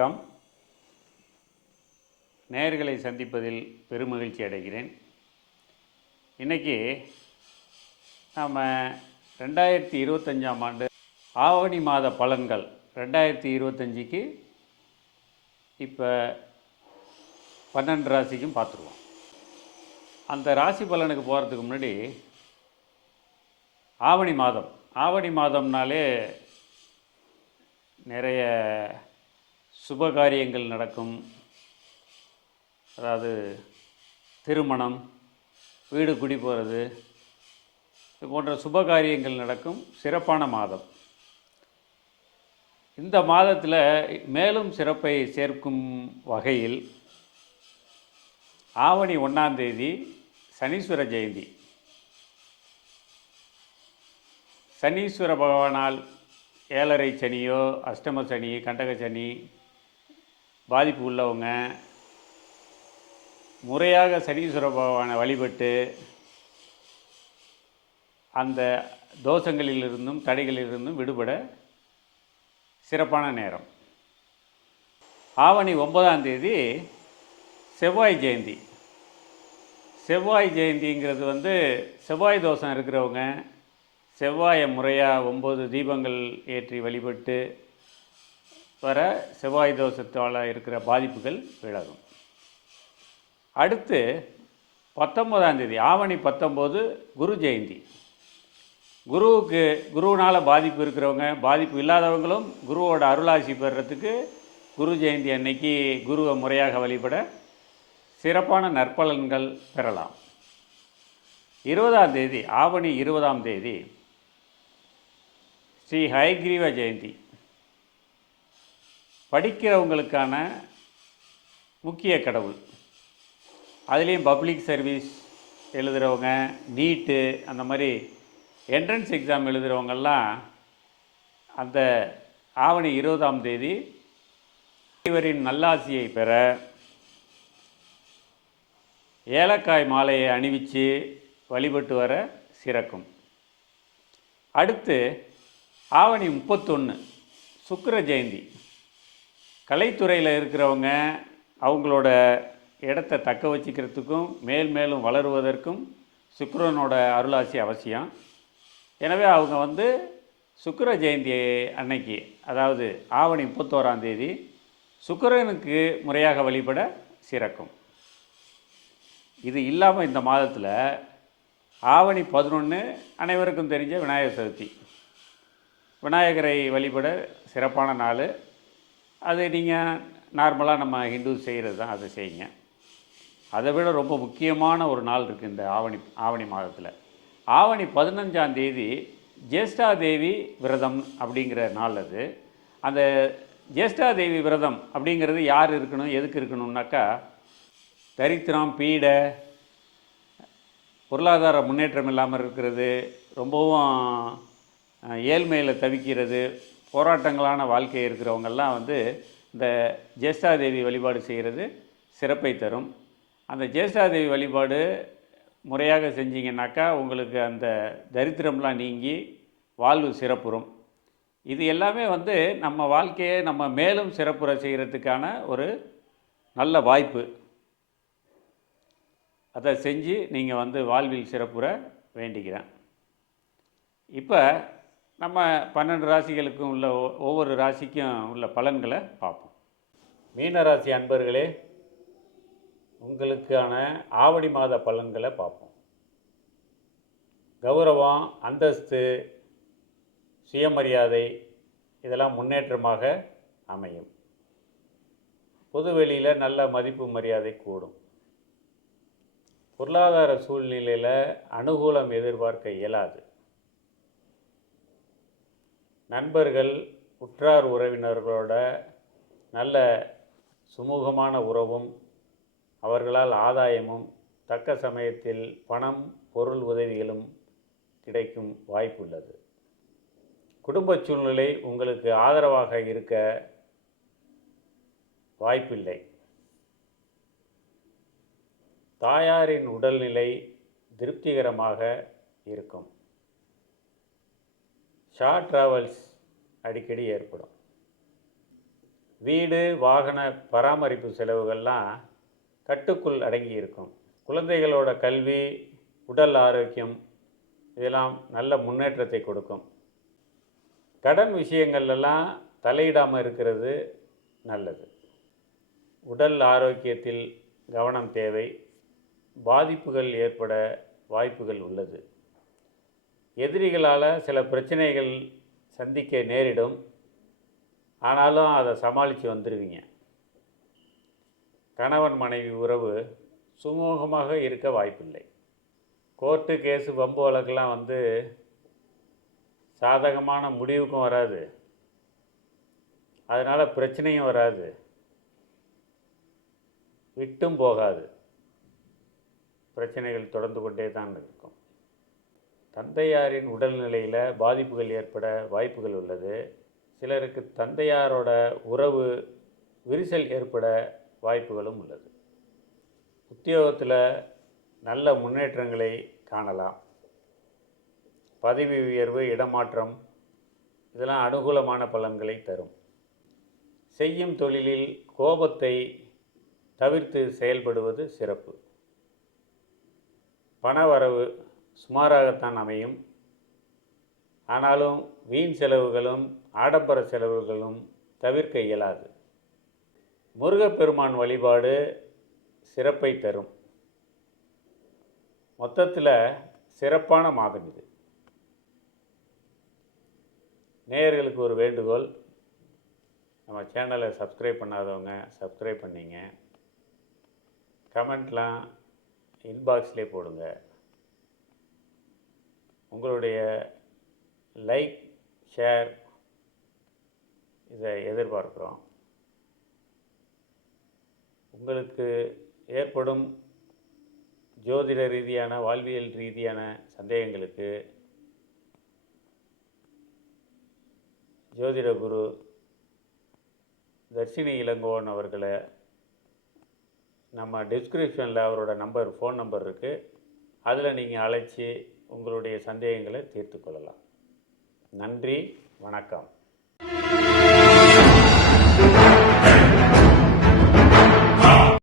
வணக்கம். நேர்களை சந்திப்பதில் பெருமகிழ்ச்சி அடைகிறேன். இன்றைக்கி நாம் ரெண்டாயிரத்தி இருபத்தஞ்சாம் ஆண்டு ஆவணி மாத பலன்கள் ரெண்டாயிரத்தி இருபத்தஞ்சிக்கு இப்போ பன்னெண்டு ராசிக்கும் பார்த்துருவோம். அந்த ராசி பலனுக்கு போகிறதுக்கு முன்னாடி ஆவணி மாதம். ஆவணி மாதம்னாலே நிறைய சுப காரியங்கள் நடக்கும். அதாவது திருமணம் வீடு குடி போகிறது இது போன்ற சுப காரியங்கள் நடக்கும் சிறப்பான மாதம். இந்த மாதத்தில் மேலும் சிறப்பை சேர்க்கும் வகையில் ஆவணி ஒன்றாம் தேதி சனீஸ்வர ஜெயந்தி. சனீஸ்வர பகவானால் ஏழரை சனியோ அஷ்டம சனி கண்டக சனி பாதிப்பு உள்ளவங்க முறையாக சனீஸ்வர பகவானை வழிபட்டு அந்த தோஷங்களிலிருந்தும் தடைகளிலிருந்தும் விடுபட சிறப்பான நேரம். ஆவணி ஒன்பதாம் தேதி செவ்வாய் ஜெயந்தி. செவ்வாய் ஜெயந்திங்கிறது வந்து செவ்வாய் தோஷம் இருக்கிறவங்க செவ்வாயை முறையாக ஒம்பது தீபங்கள் ஏற்றி வழிபட்டு வர செவ்வாய் தோஷத்தால் இருக்கிற பாதிப்புகள் விலகும். அடுத்து பத்தொம்போதாம் தேதி ஆவணி பத்தொம்போது குரு ஜெயந்தி. குருவுக்கு குருவினால் பாதிப்பு இருக்கிறவங்க பாதிப்பு இல்லாதவங்களும் குருவோட அருளாசி பெறுறதுக்கு குரு ஜெயந்தி அன்னைக்கு குருவை முறையாக வழிபட சிறப்பான நற்பலன்கள் பெறலாம். இருபதாம் தேதி ஆவணி இருபதாம் தேதி ஸ்ரீ ஹயக்ரீவ ஜெயந்தி. படிக்கிறவங்களுக்கான முக்கிய கடவுள். அதுலேயும் பப்ளிக் சர்வீஸ் எழுதுகிறவங்க நீட்டு அந்த மாதிரி என்ட்ரன்ஸ் எக்ஸாம் எழுதுகிறவங்கெல்லாம் அந்த ஆவணி இருபதாம் தேதி இவரின் நல்லாசியை பெற ஏலக்காய் மாலையை அணிவித்து வழிபட்டு வர சிறக்கும். அடுத்து ஆவணி முப்பத்தொன்று சுக்கர ஜெயந்தி. கலைத்துறையில் இருக்கிறவங்க அவங்களோட இடத்த தக்க வச்சுக்கிறதுக்கும் மேல் மேலும் வளருவதற்கும் சுக்கரனோட அருளாசி அவசியம். எனவே அவங்க வந்து சுக்கர ஜெயந்தி அன்னைக்கு அதாவது ஆவணி முப்பத்தோராம் தேதி சுக்கரனுக்கு முறையாக வழிபட சிறக்கும். இது இல்லாமல் இந்த மாதத்தில் ஆவணி பதினொன்று அனைவருக்கும் தெரிஞ்ச விநாயகர் சதுர்த்தி. விநாயகரை வழிபட சிறப்பான நாள். அது நீங்கள் நார்மலாக நம்ம ஹிந்து செய்கிறது தான் அதை செய்யுங்க. அதை விட ரொம்ப முக்கியமான ஒரு நாள் இருக்குது இந்த ஆவணி ஆவணி மாதத்தில். ஆவணி பதினஞ்சாம் தேதி ஜேஷ்டா தேவி விரதம் அப்படிங்கிற நாள் அது. அந்த ஜேஷ்டா தேவி விரதம் அப்படிங்கிறது யார் இருக்கணும் எதுக்கு இருக்கணும்னாக்கா தரித்திரம் பீடை பொருளாதார முன்னேற்றம் இல்லாமல் இருக்கிறது ரொம்பவும் ஏழ்மையில் தவிக்கிறது போராட்டங்களான வாழ்க்கை இருக்கிறவங்கெல்லாம் வந்து இந்த ஜேஷ்டாதேவி வழிபாடு செய்கிறது சிறப்பை தரும். அந்த ஜேஷ்டாதேவி வழிபாடு முறையாக செஞ்சீங்கன்னாக்கா உங்களுக்கு அந்த தரித்திரம்லாம் நீங்கி வாழ்வு சிறப்புறும். இது எல்லாமே வந்து நம்ம வாழ்க்கையை நம்ம மேலும் சிறப்புற செய்கிறதுக்கான ஒரு நல்ல வாய்ப்பு. அதை செஞ்சு நீங்கள் வந்து வாழ்வில் சிறப்புற வேண்டிக்கிறேன் இப்போ நம்ம பன்னெண்டு ராசிகளுக்கும் உள்ள ஒ- ஒவ்வொரு ராசிக்கும் உள்ள பலன்களை பார்ப்போம். மீன ராசி அன்பர்களே உங்களுக்கான ஆவடி மாத பலன்களை பார்ப்போம். கௌரவம் அந்தஸ்து சுயமரியாதை இதெல்லாம் முன்னேற்றமாக அமையும். பொதுவெளியில் நல்ல மதிப்பு மரியாதை கூடும். பொருளாதார சூழ்நிலையில் அனுகூலம் எதிர்பார்க்க இயலாது. நண்பர்கள் உற்றார் உறவினர்களோட நல்ல சுமூகமான உறவும் அவர்களால் ஆதாயமும் தக்க சமயத்தில் பணம் பொருள் உதவிகளும் கிடைக்கும் வாய்ப்புள்ளது. குடும்ப சூழ்நிலை உங்களுக்கு ஆதரவாக இருக்க வாய்ப்பில்லை. தாயாரின் உடல்நிலை திருப்திகரமாக இருக்கும். ஷார்ட் ட்ராவல்ஸ் அடிக்கடி ஏற்படும். வீடு வாகன பராமரிப்பு செலவுகள்லாம் கட்டுக்குள் அடங்கி இருக்கும். குழந்தைகளோட கல்வி உடல் ஆரோக்கியம் இதெல்லாம் நல்ல முன்னேற்றத்தை கொடுக்கும். கடன் விஷயங்கள்லாம் தலையிடாமல் இருக்கிறது நல்லது. உடல் ஆரோக்கியத்தில் கவனம் தேவை. பாதிப்புகள் ஏற்பட வாய்ப்புகள் உள்ளது. எதிரிகளால் சில பிரச்சனைகள் சந்திக்க நேரிடும். ஆனாலும் அதை சமாளித்து வந்துடுவீங்க கணவன் மனைவி உறவு சுமூகமாக இருக்க வாய்ப்பில்லை. கோர்ட்டு கேஸு வம்பு வழக்கெல்லாம் வந்து சாதகமான முடிவுக்கும் வராது. அதனால் பிரச்சனையும் வராது. விட்டும் போகாது. பிரச்சனைகள் தொடர்ந்து கொண்டே தான் இருக்கும். தந்தையாரின் உடல்நிலையில் பாதிப்புகள் ஏற்பட வாய்ப்புகள் உள்ளது. சிலருக்கு தந்தையாரோட உறவு விரிசல் ஏற்பட வாய்ப்புகளும் உள்ளது. உத்தியோகத்தில் நல்ல முன்னேற்றங்களை காணலாம். பதவி உயர்வு இடமாற்றம் இதெல்லாம் அனுகூலமான பலன்களை தரும். செய்யும் தொழிலில் கோபத்தை தவிர்த்து செயல்படுவது சிறப்பு. பணவரவு சுமாராகத்தான் அமையும். ஆனாலும் வீண் செலவுகளும் ஆடம்பர செலவுகளும் தவிர்க்க இயலாது. முருகப்பெருமான் வழிபாடு சிறப்பை தரும். மொத்தத்தில் சிறப்பான மாதம் இது. நேயர்களுக்கு ஒரு வேண்டுகோள். நம்ம சேனலை சப்ஸ்கிரைப் பண்ணாதவங்க சப்ஸ்கிரைப் பண்ணிங்க. கமெண்ட்லாம் இன்பாக்ஸ்லேயே போடுங்க. உங்களுடைய லைக் ஷேர் இதை எதிர்பார்க்குறோம். உங்களுக்கு ஏற்படும் ஜோதிட ரீதியான வாழ்வியல் ரீதியான சந்தேகங்களுக்கு ஜோதிட குரு தர்ஷினி இளங்கோவன் அவர்களை நம்ம டிஸ்கிரிப்ஷனில் அவரோட நம்பர் ஃபோன் நம்பர் இருக்குது அதில் நீங்கள் அழைச்சி உங்களுடைய சந்தேகங்களை தீர்த்து கொள்ளலாம். நன்றி வணக்கம்.